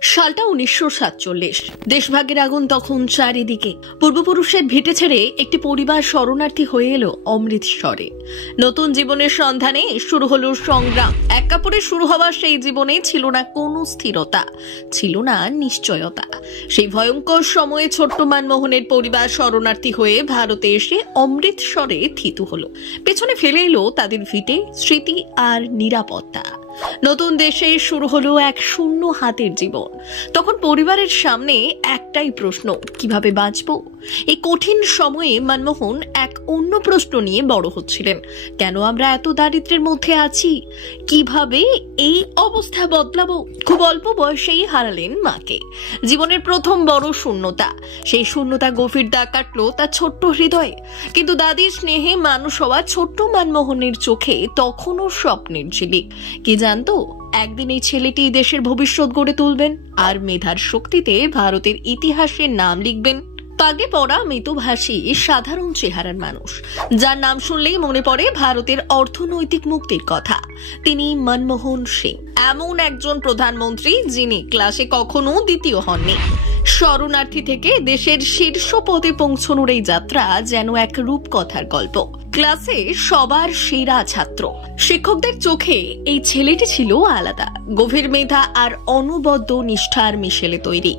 সালটা 1947। দেশভাগের আগুন তখন চারিদিকে। পূর্বপুরুষের ভিটে ছেড়ে একটি পরিবার শরণার্থী হয়ে এলো অমৃতসরে। নতুন জীবনের সন্ধানে শুরু হলো সংগ্রাম। এক কাপড়ে শুরু হওয়া সেই জীবনে ছিল না কোনো স্থিরতা, ছিল না নিশ্চয়তা। সেই ভয়ঙ্কর সময়ে ছোট্ট মানমোহনের পরিবার শরণার্থী হয়ে ভারতে এসে অমৃতসরে থিতু হলো। পেছনে ফেলে এলো তাদের ভিটে, স্মৃতি আর নিরাপত্তা। নতুন দেশে শুরু হলো এক শূন্য হাতের জীবন। তখন পরিবারের সামনে একটাই প্রশ্ন, কিভাবে বাঁচবো? এই কঠিন সময়ে মনমোহন এক অন্য প্রশ্ন নিয়ে বড় হচ্ছিলেন। কেন আমরা এত দারিদ্র্যের মধ্যে আছি? কিভাবে এই অবস্থা বদলাবো? খুব অল্প বয়সেই হারালেন মাকে। জীবনের প্রথম বড় শূন্যতা। সেই শূন্যতা গভীর দাগ কাটলো তার ছোট্ট হৃদয়ে। কিন্তু দাদির স্নেহে মানুষ হওয়া ছোট্ট মনমোহনের চোখে তখনও স্বপ্নের ঝিলিক। কি জানতো, একদিন এই ছেলেটি দেশের ভবিষ্যৎ গড়ে তুলবেন আর মেধার শক্তিতে ভারতের ইতিহাসে নাম লিখবেন। পাগে পড়া মৃতভাষী সাধারণ চেহারার মানুষ, যার নাম শুনলেই মনে পড়ে ভারতের অর্থনৈতিক মুক্তির কথা। তিনি মনমোহন সিং, এমন একজন প্রধানমন্ত্রী যিনি ক্লাসে কখনো দ্বিতীয় হননি। শরণার্থী থেকে দেশের শীর্ষ পদে পৌঁছানোর এই যাত্রা যেন এক রূপকথার গল্প। ক্লাসে সবার সেরা ছাত্র। শিক্ষকদের চোখে এই ছেলেটি ছিল আলাদা, গভীর মেধা আর অনবদ্য নিষ্ঠার মিশেলে তৈরি।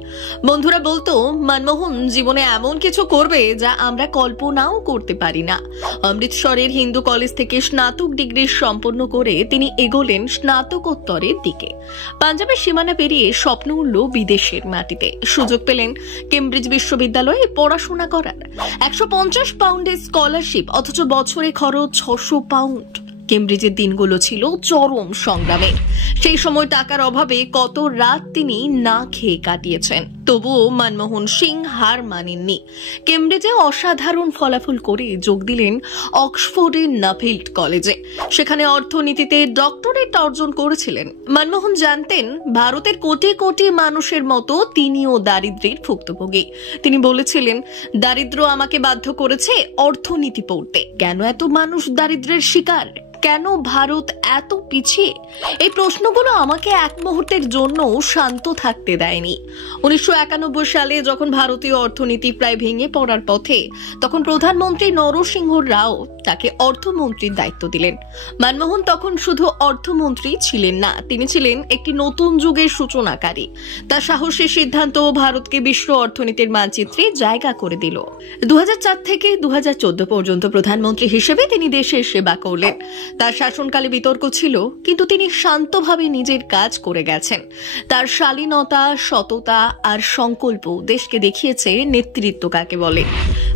বন্ধুরা বলতো, মনমোহন জীবনে এমন কিছু করবে যা আমরা কল্পনাও করতে পারি না। অমৃতসরের হিন্দু কলেজ থেকে স্নাতক ডিগ্রি সম্পন্ন করে তিনি এগোলেন স্নাতকোত্তরের দিকে। পাঞ্জাবের সীমানা পেরিয়ে স্বপ্ন উঠল বিদেশের মাটিতে। সুযোগ পেলেন কেমব্রিজ বিশ্ববিদ্যালয়ে পড়াশোনা করার। 150 পাউন্ডের স্কলারশিপ, অথচ বছরে খরচ 600 পাউন্ড। কেমব্রিজের দিনগুলো ছিল চরম সংগ্রামের। সেই সময় টাকার অভাবে কত রাত তিনি না খেয়ে কাটিয়েছেন। তবুও মনমোহন সিং হার মানেননি। কেমব্রিজে অসাধারণ ফলাফল করে যোগ দিলেন অক্সফোর্ডের নাফিল্ড কলেজে। সেখানে অর্থনীতিতে ডক্টরেট অর্জন করেছিলেন। মনমোহন জানতেন, ভারতের কোটি কোটি মানুষের মতো তিনিও দারিদ্র্যের ভুক্তভোগী। তিনি বলেছিলেন, দারিদ্র্য আমাকে বাধ্য করেছে অর্থনীতি পড়তে। কেন এত মানুষ দারিদ্র্যের শিকার? কেন ভারত এত পিছিয়ে? এই প্রশ্নগুলো আমাকে এক মুহূর্তের জন্য শান্ত থাকতে দেয়নি। 1991 সালে যখন ভারতীয় অর্থনীতি প্রায় ভেঙে পড়ার পথে, তখন প্রধানমন্ত্রী নরসিংহ রাও তাকে অর্থমন্ত্রীর দায়িত্ব দিলেন। মনমোহন তখন শুধু অর্থমন্ত্রী ছিলেন না, তিনি ছিলেন একটি নতুন যুগের সূচনাকারী। তার সাহসী সিদ্ধান্ত ভারতকে বিশ্ব অর্থনীতির মানচিত্রে জায়গা করে দিল। 2004 থেকে 2014 পর্যন্ত প্রধানমন্ত্রী হিসেবে তিনি দেশের সেবা করলেন। তার শাসনকালে বিতর্ক ছিল, কিন্তু তিনি শান্তভাবে নিজের কাজ করে গেছেন। তার শালীনতা, সততা আর সংকল্প দেশকে দেখিয়েছে নেতৃত্ব কাকে বলে।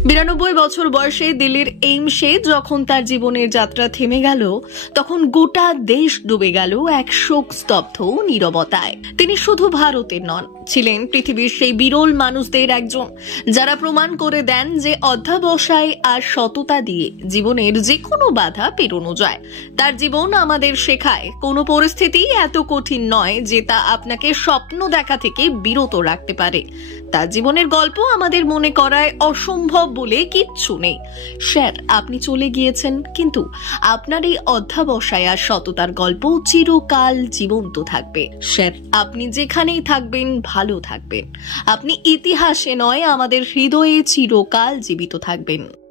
92 বছর বয়সে দিল্লির এইমসে যখন তার জীবনের যাত্রা থেমে গেল, তখন গোটা দেশ ডুবে গেল এক শোকস্তব্ধ নীরবতায়। তিনি শুধু ভারতের নন, ছিলেন পৃথিবীর সেই বিরল মানুষদের একজন, যারা প্রমাণ করে দেন যে অধ্যবসায় আর সততা দিয়ে জীবনের যে কোনো বাধা পেরোনো যায়। তার জীবন আমাদের শেখায়, কোনো পরিস্থিতি এত কঠিন নয় যে তা আপনাকে স্বপ্ন দেখা থেকে বিরত রাখতে পারে। তার জীবনের গল্প আমাদের মনে করায় অসম্ভব বলে কিচ্ছু নেই। স্যার, আপনি চলে গিয়েছেন, কিন্তু আপনার এই অধ্যবসায় আর সততার গল্প চিরকাল জীবন্ত থাকবে। স্যার, আপনি যেখানেই থাকবেন ভালো থাকবেন। আপনি ইতিহাসে নয়, আমাদের হৃদয়ে চিরকাল জীবিত থাকবেন।